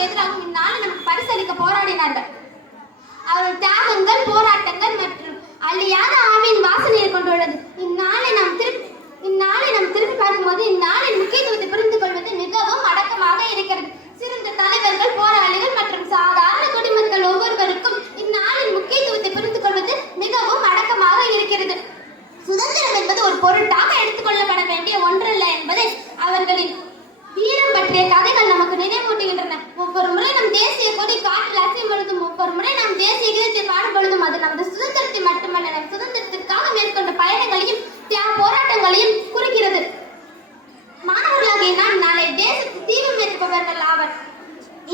அவர்களுக்கு எதிராக இந்நாளை நமக்கு பரிசளிக்க போராடினார்கள். அவர்கள் தியாகங்கள் போராட்டங்கள் மற்றும் அழியாத ஆவியின் வாசனையை கொண்டுள்ளது. இந்நாளை நாம் திருப்பி இந்நாளை நாம் திருப்பி பார்க்கும்போது இந்நாளின் முக்கியத்துவத்தை புரிந்து கொள்வது மிகவும் அடக்கமாக இருக்கிறது. சிறந்த தலைவர்கள் போராளிகள் மற்றும் சாதாரண குடிமக்கள் ஒவ்வொருவருக்கும் இந்நாளின் முக்கியத்துவத்தை புரிந்து கொள்வது மிகவும் அடக்கமாக இருக்கிறது. சுதந்திரம் என்பது ஒரு பொருட்டாக எடுத்துக்கொள்ளப்பட வேண்டிய ஒன்றல்ல என்பதை அவர்களின் ஒரு முறை நம் தேசிய கீதத்தை பாடும் பொழுதும் அது நமது சுதந்திரத்தை மட்டுமல்ல நம் சுதந்திரத்திற்காக மேற்கொண்ட பயணங்களையும் தியாக போராட்டங்களையும் குறிக்கிறது. மாணவர்களாகிய நாம் நாளை தேசத்து தீபம் ஏற்பவர்கள் ஆவர்.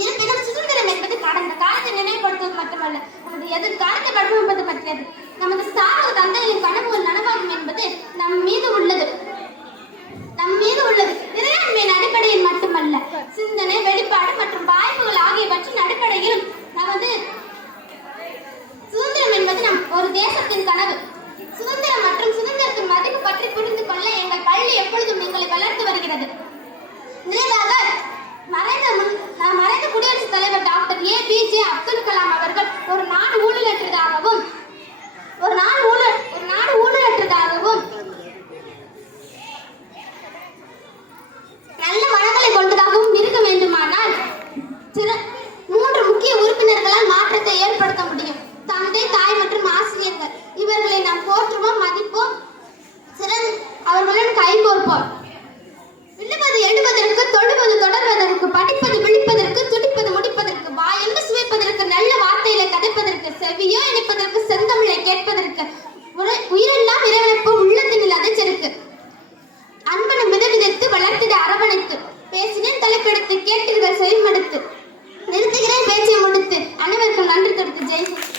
இருப்பினும் சுதந்திரம் என்பது கடந்த காலத்தை நினைவுபடுத்துவது மட்டுமல்ல நமது எதிர்காலத்தை வடிவமைப்பது பற்றியது. வருகிறது நிறைவாக 再坚